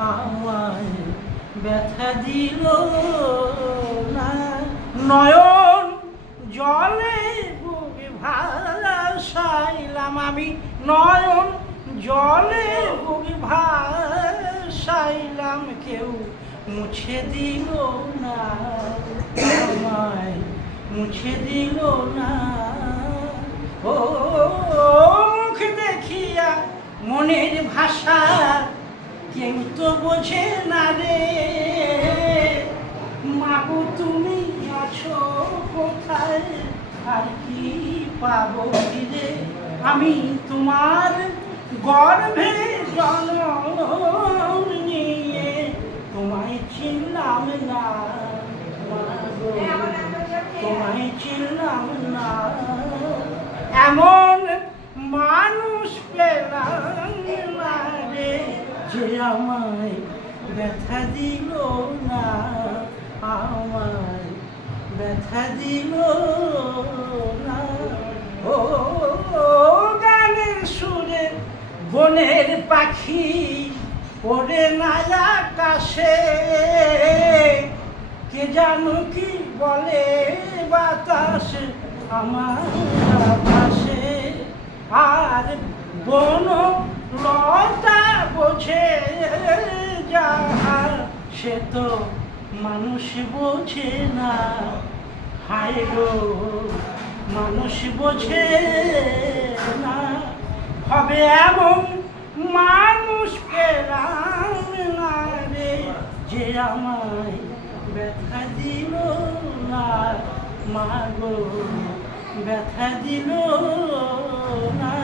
আমায় ব্যথা দিল না। নয়ন জলে বুকে ভাসাইলাম আমি, নয়ন জলে বুকে ভাসাইলাম, কেউ মুছে দিল না, আমায় মুছে দিল না। ও মুখ দেখিয়া মনের ভাষা কেউ তো বোঝে না রে, মাগো তুমি আছো কোথায়, আর কি পাবো ফিরে, আমি তোমার গর্ভে জন্ম নিয়ে তোমায় চিনলাম না, মাগো তোমায় চিনলাম না। এমন মানুষ পেলাম না রে, যে আমায় ব্যথা দিল না, আমায় ব্যথা দিল না। ও গানের সুরে বনের পাখি ওরে না আকাশে, কে জানো কি বলে বাতাস আমার ভাসে, আর বন লতা বোঝে যাহা সে তো মানুষ বোঝে না, হায় গো মানুষ বোঝে না। হবে এমন মানুষ পেলাম না রে, যে আমায় ব্যথা দিল না, মাগো ব্যথা দিল না।